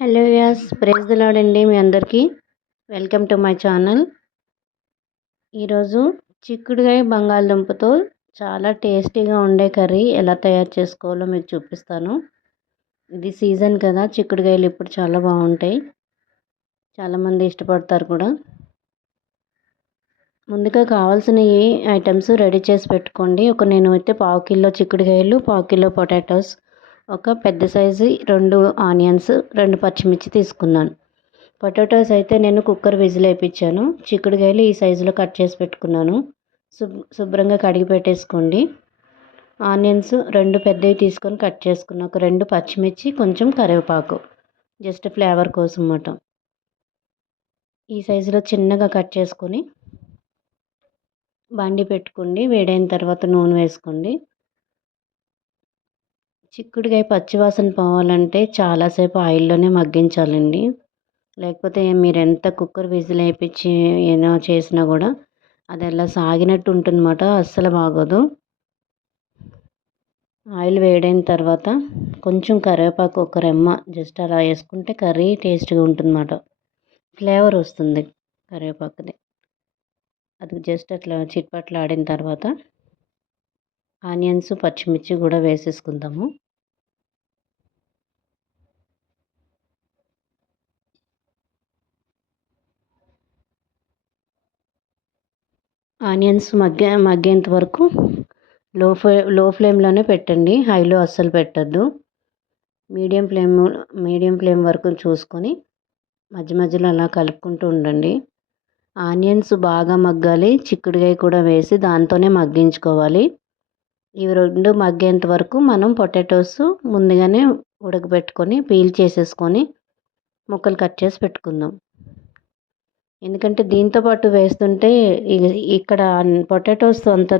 Hello as praise అండి మీ అందరికీ. Welcome to my channel. ఈరోజు చిక్కుడుకాయ బంగాళదుంపతో చాలా టేస్టీగా ఉండే కర్రీ ఎలా తయారు చేసుకోవాలో మీకు చూపిస్తాను. ఇది సీజన్ కదా చిక్కుడుగాయలు ఇప్పుడు చాలా బాగుంటాయి. చాలామంది ఇష్టపడతారు కూడా. ముందుగా కావాల్సిన ఐటమ్స్ రెడీ చేసి పెట్టుకోండి. ఒక నేను అయితే పావు కిలో చిక్కుడుకాయలు పావు కిలో పొటాటోస్ ఒక పెద్ద సైజు రెండు ఆనియన్స్ రెండు పచ్చిమిర్చి తీసుకున్నాను. పొటాటోస్ అయితే నేను కుక్కర్ విజిల్ వేయించాను. చిక్కుడుకాయలు ఈ సైజులో కట్ చేసి పెట్టుకున్నాను. శుభ్ శుభ్రంగా కడిగి పెట్టేసుకోండి. ఆనియన్స్ రెండు పెద్దవి తీసుకొని కట్ చేసుకున్నా. ఒక రెండు పచ్చిమిర్చి కొంచెం కరివేపాకు. జస్ట్ ఫ్లేవర్ కోసం అన్నమాట. ఈ సైజులో చిన్నగా కట్ చేసుకొని బండి పెట్టుకోండి. వేడైన తర్వాత నూనె వేసుకోండి. చిక్కుడుకాయ పచ్చివాసన పోవాలంటే చాలాసేపు ఆయిల్లోనే మగ్గించాలండి. లేకపోతే మీరు ఎంత కుక్కర్ విజిల్ వేయించి ఏదో చేసినా కూడా అది అలా సాగినట్టు ఉంటుందన్నమాట అస్సలు బాగోదు. ఆయిల్ వేడైన తర్వాత కొంచెం కరివేపాకు ఒక రెమ్మ జస్ట్ అలా వేసుకుంటే కర్రీ టేస్ట్గా ఉంటుందన్నమాట. ఫ్లేవర్ వస్తుంది కరివేపాకుది. అది జస్ట్ అట్లా చిట్పట్లు ఆడిన తర్వాత ఆనియన్స్ పచ్చిమిర్చి కూడా వేసేసుకుందాము. ఆనియన్స్ మగ్గ మగ్గేంత వరకు లో ఫ్లే లో ఫ్లేమ్లోనే పెట్టండి. హైలో అస్సలు పెట్టద్దు. మీడియం ఫ్లేమ్ మీడియం ఫ్లేమ్ వరకు చూసుకొని మధ్య మధ్యలో అలా కలుపుకుంటూ ఉండండి. ఆనియన్స్ బాగా మగ్గాలి. చిక్కుడుకాయ కూడా వేసి దాంతోనే మగ్గించుకోవాలి. ఇవి రెండు మగ్గేంత వరకు మనం పొటాటోస్ ముందుగానే ఉడకబెట్టుకొని పీల్ చేసేసుకొని ముక్కలు కట్ చేసి పెట్టుకుందాం. ఎందుకంటే దీంతో పాటు వేస్తుంటే ఇక్కడ పొటాటోస్ అంత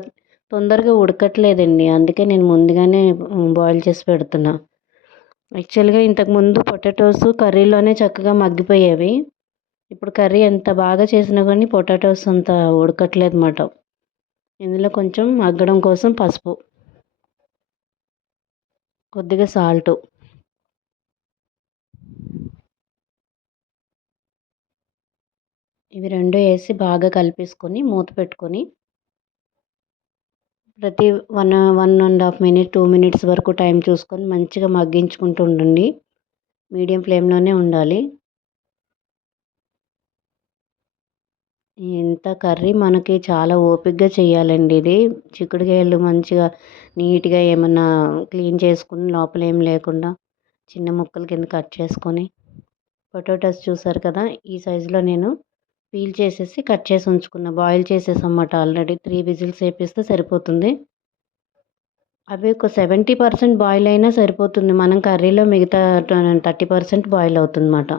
తొందరగా ఉడకట్లేదండి. అందుకే నేను ముందుగానే బాయిల్ చేసి పెడుతున్నా. యాక్చువల్గా ఇంతకుముందు పొటాటోస్ కర్రీలోనే చక్కగా మగ్గిపోయేవి. ఇప్పుడు కర్రీ ఎంత బాగా చేసినా కానీ పొటాటోస్ అంత ఉడకట్లేదు అన్నమాట ఇందులో కొంచెం మగ్గడం కోసం పసుపు. కొద్దిగా సాల్టు. ఇవి రెండు వేసి బాగా కలిపేసుకొని మూత పెట్టుకొని ప్రతి one one and half minute two minutes వరకు టైం చూసుకొని మంచిగా మగ్గించుకుంటూ ఉండండి. మీడియం ఫ్లేమ్లోనే ఉండాలి. ఇంత కర్రీ మనకి చాలా ఓపికగా చేయాలండి ఇది. చిక్కుడుకాయలు మంచిగా నీట్గా ఏమన్నా క్లీన్ చేసుకుని లోపల ఏం లేకుండా చిన్న ముక్కల కింద కట్ చేసుకొని పొటాటోస్ చూసారు కదా ఈ సైజులో నేను పీల్ చేసేసి కట్ చేసి ఉంచుకున్న బాయిల్ చేసేసమాట ఆల్రెడీ. త్రీ విజిల్స్ వేపిస్తే సరిపోతుంది. అవి ఒక సెవెంటీ పర్సెంట్ బాయిల్ అయినా సరిపోతుంది. మనం కర్రీలో మిగతా థర్టీ పర్సెంట్ బాయిల్ అవుతుంది అన్నమాట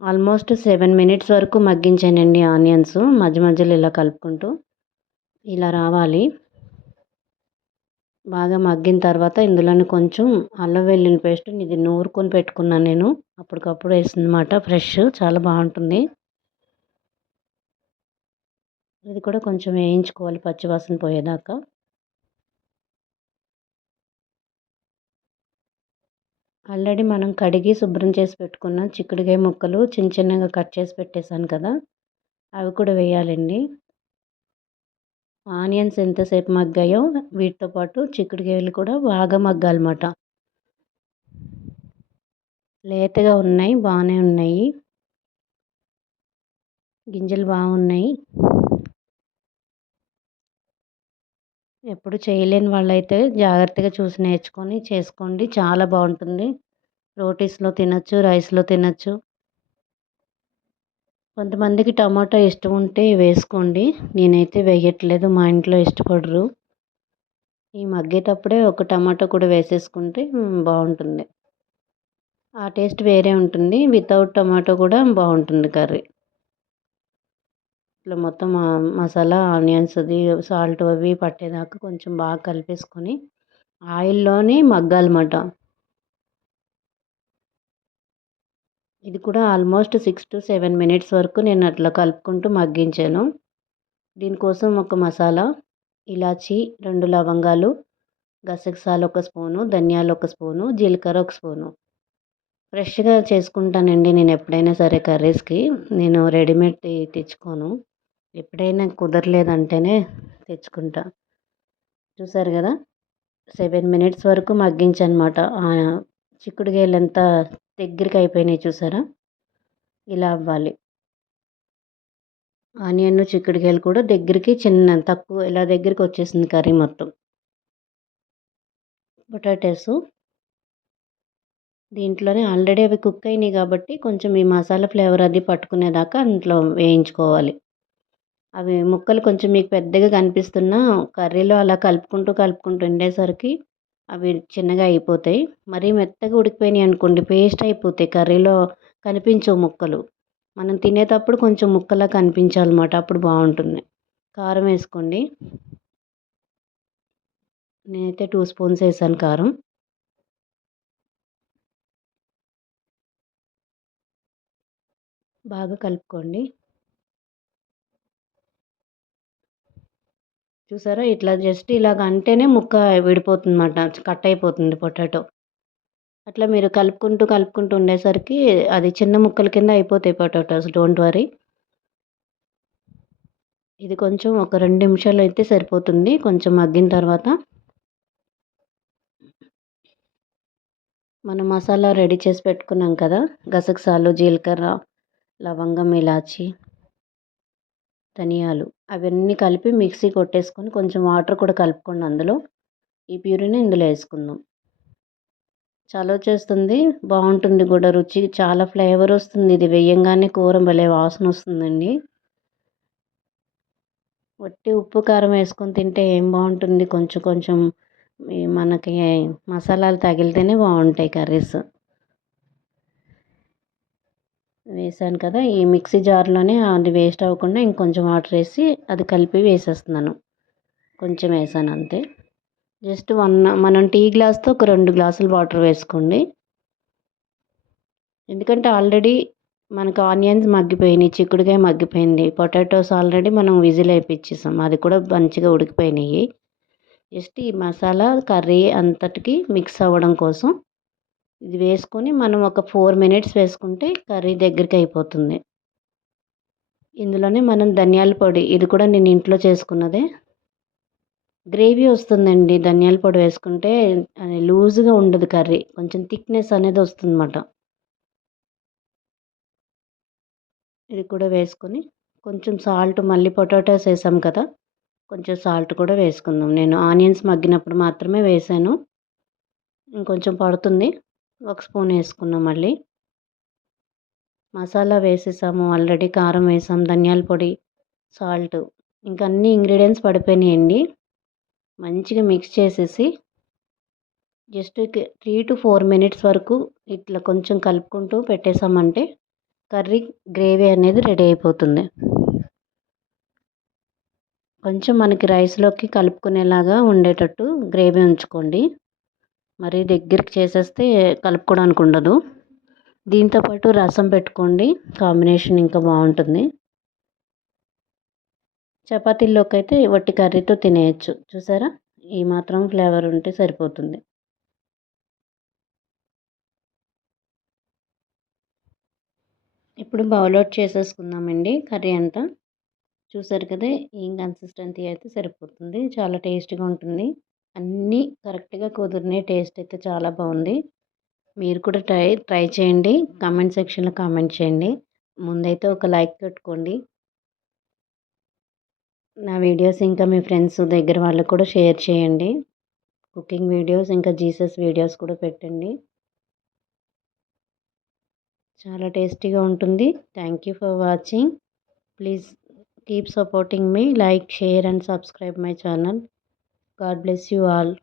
ఆల్మోస్ట్ సెవెన్ మినిట్స్ వరకు మగ్గించానండి ఆనియన్స్ మధ్య మధ్యలో ఇలా కలుపుకుంటూ. ఇలా రావాలి. బాగా మగ్గిన తర్వాత ఇందులోనే కొంచెం అల్లం వెల్లుల్లి పేస్ట్ ఇది నూరుకొని పెట్టుకున్నాను నేను. అప్పటికప్పుడు వేసిందన్నమాట. ఫ్రెష్ చాలా బాగుంటుంది. ఇది కూడా కొంచెం వేయించుకోవాలి పచ్చివాసన పోయేదాకా. ఆల్రెడీ మనం కడిగి శుభ్రం చేసి పెట్టుకున్న చిక్కుడుకాయ ముక్కలు చిన్న చిన్నగా కట్ చేసి పెట్టేశాను కదా అవి కూడా వేయాలండి. ఆనియన్స్ ఎంతసేపు మగ్గాయో వీటితో పాటు చిక్కుడుకాయలు కూడా బాగా మగ్గాలన్నమాట. లేతగా ఉన్నాయి బాగానే ఉన్నాయి. గింజలు బాగున్నాయి. ఎప్పుడు చేయలేని వాళ్ళైతే జాగ్రత్తగా చూసి నేర్చుకొని చేసుకోండి. చాలా బాగుంటుంది. రోటీస్లో తినచ్చు రైస్లో తినచ్చు. కొంతమందికి టమాటా ఇష్టం ఉంటే వేసుకోండి. నేనైతే వేయట్లేదు. మా ఇంట్లో ఇష్టపడరు. ఈ మగ్గేటప్పుడే ఒక టమాటా కూడా వేసేసుకుంటే బాగుంటుంది. ఆ టేస్ట్ వేరే ఉంటుంది. వితౌట్ టమాటో కూడా బాగుంటుంది కర్రీ. ఇట్లా మొత్తం మసాలా ఆనియన్స్ అది సాల్ట్ అవి పట్టేదాకా కొంచెం బాగా కలిపేసుకొని ఆయిల్లోనే మగ్గాలన్నమాట. ఇది కూడా almost six to seven minutes వరకు నేను అట్లా కలుపుకుంటూ మగ్గించాను. దీనికోసం ఒక మసాలా ఇలాచి రెండు లవంగాలు గసగసాలు ఒక స్పూను ధనియాలు ఒక స్పూను జీలకర్ర ఒక స్పూను. ఫ్రెష్గా చేసుకుంటానండి నేను ఎప్పుడైనా సరే కర్రీస్కి. నేను రెడీమేడ్ తెచ్చుకోను ఎప్పుడైనా కుదరలేదంటేనే తెచ్చుకుంటా. చూసారు కదా? సెవెన్ మినిట్స్ వరకు మగ్గించనమాట. చిక్కుడుకాయలు ఎంత దగ్గరికి అయిపోయినాయి చూసారా? ఇలా అవ్వాలి. ఆనియన్ చిక్కుడుకాయలు కూడా దగ్గరికి చిన్న తక్కువ ఇలా దగ్గరికి వచ్చేసింది కర్రీ మొత్తం. పొటాటోస్. దీంట్లోనే ఆల్రెడీ అవి కుక్ అయినాయి కాబట్టి కొంచెం ఈ మసాలా ఫ్లేవర్ అది పట్టుకునేదాకా అందులో వేయించుకోవాలి. అవి ముక్కలు కొంచెం మీకు పెద్దగా కనిపిస్తున్నా కర్రీలో అలా కలుపుకుంటూ కలుపుకుంటూ ఉండేసరికి అవి చిన్నగా అయిపోతాయి. మరీ మెత్తగా ఉడికిపోయినాయి అనుకోండి పేస్ట్ అయిపోతాయి కర్రీలో కనిపించవు ముక్కలు. మనం తినేటప్పుడు కొంచెం ముక్కలా కనిపించాలన్నమాట అప్పుడు బాగుంటుంది. కారం వేసుకోండి. నేనైతే టూ స్పూన్స్ వేసాను కారం. బాగా కలుపుకోండి. చూసారా? ఇట్లా జస్ట్ ఇలాగ అంటేనే ముక్క విడిపోతుంది అన్నమాట కట్ అయిపోతుంది పొటాటో. అట్లా మీరు కలుపుకుంటూ కలుపుకుంటూ ఉండేసరికి అది చిన్న ముక్కల కింద అయిపోతాయి పొటాటోస్. Don't worry. ఇది కొంచెం ఒక రెండు నిమిషాలు అయితే సరిపోతుంది. కొంచెం మగ్గిన తర్వాత మనం మసాలా రెడీ చేసి పెట్టుకున్నాం కదా? గసగసాలు జీలకర్ర లవంగం ఇలాచి. ధనియాలు అవన్నీ కలిపి మిక్సీ కొట్టేసుకొని కొంచెం వాటర్ కూడా కలుపుకోండి అందులో. ఈ ప్యూరీని ఇందులో వేసుకుందాం. చాలా వచ్చేస్తుంది బాగుంటుంది కూడా రుచి. చాలా ఫ్లేవర్ వస్తుంది. ఇది వేయంగానే కూర భలే వాసన వస్తుందండి. వట్టి ఉప్పు కారం వేసుకొని తింటే ఏం బాగుంటుంది? కొంచెం కొంచెం మనకి మసాలాలు తగిలితేనే బాగుంటాయి కర్రీస్. వేసాను కదా ఈ మిక్సీ జార్లోనే అది వేస్ట్ అవ్వకుండా ఇంకొంచెం వాటర్ వేసి అది కలిపి వేసేస్తున్నాను. కొంచెం వేసాను అంతే. జస్ట్ వన్ మనం టీ గ్లాస్తో ఒక రెండు గ్లాసులు వాటర్ వేసుకోండి. ఎందుకంటే ఆల్రెడీ మనకు ఆనియన్స్ మగ్గిపోయినాయి చిక్కుడుకాయ మగ్గిపోయింది పొటాటోస్ ఆల్రెడీ మనం విజిల్ వేయించేసాం అది కూడా మంచిగా ఉడికిపోయినాయి. జస్ట్ ఈ మసాలా కర్రీ అంతటికి మిక్స్ అవ్వడం కోసం ఇది వేసుకొని మనం ఒక ఫోర్ మినిట్స్ వేసుకుంటే కర్రీ దగ్గరికి అయిపోతుంది. ఇందులోనే మనం ధనియాల పొడి ఇది కూడా నేను ఇంట్లో చేసుకున్నదే. గ్రేవీ వస్తుందండి ధనియాల పొడి వేసుకుంటే అది లూజ్గా ఉండదు కర్రీ కొంచెం థిక్నెస్ అనేది వస్తుందన్నమాట. ఇది కూడా వేసుకొని కొంచెం సాల్ట్ మళ్ళీ పొటాటోస్ వేసాం కదా కొంచెం సాల్ట్ కూడా వేసుకుందాం. నేను ఆనియన్స్ మగ్గినప్పుడు మాత్రమే వేసాను. ఇంకొంచెం పడుతుంది. ఒక స్పూన్ వేసుకున్నాం మళ్ళీ. మసాలా వేసేసాము ఆల్రెడీ కారం వేసాం ధనియాల పొడి సాల్ట్ ఇంకా అన్ని ఇంగ్రీడియంట్స్ పడిపోయినాయండి. మంచిగా మిక్స్ చేసేసి just three to four minutes వరకు ఇట్లా కొంచెం కలుపుకుంటూ పెట్టేసామంటే కర్రీ గ్రేవీ అనేది రెడీ అయిపోతుంది. కొంచెం మనకి రైస్లోకి కలుపుకునేలాగా ఉండేటట్టు గ్రేవీ ఉంచుకోండి. మరీ దగ్గరికి చేసేస్తే కలుపుకోవడానికి ఉండదు. దీంతోపాటు రసం పెట్టుకోండి. కాంబినేషన్ ఇంకా బాగుంటుంది. చపాతీల్లోకి అయితే వట్టి కర్రీతో తినేయచ్చు. చూసారా? ఈ మాత్రం ఫ్లేవర్ ఉంటే సరిపోతుంది. ఇప్పుడు బౌల్ అవుట్ చేసేసుకుందామండి కర్రీ అంతా. చూసారు కదా? ఏం కన్సిస్టెన్సీ అయితే సరిపోతుంది. చాలా టేస్టీగా ఉంటుంది. అన్నీ కరెక్ట్గా కుదిరినాయి టేస్ట్ అయితే చాలా బాగుంది. మీరు కూడా ట్రై ట్రై చేయండి. కామెంట్ సెక్షన్లో కామెంట్ చేయండి. ముందైతే ఒక లైక్ పెట్టుకోండి. నా వీడియోస్ ఇంకా మీ ఫ్రెండ్స్ దగ్గర వాళ్ళకు కూడా షేర్ చేయండి. కుకింగ్ వీడియోస్ ఇంకా జీసస్ వీడియోస్ కూడా పెట్టండి. చాలా టేస్టీగా ఉంటుంది. Thank you for watching. Please keep supporting me. Like share and subscribe my channel. God bless you all.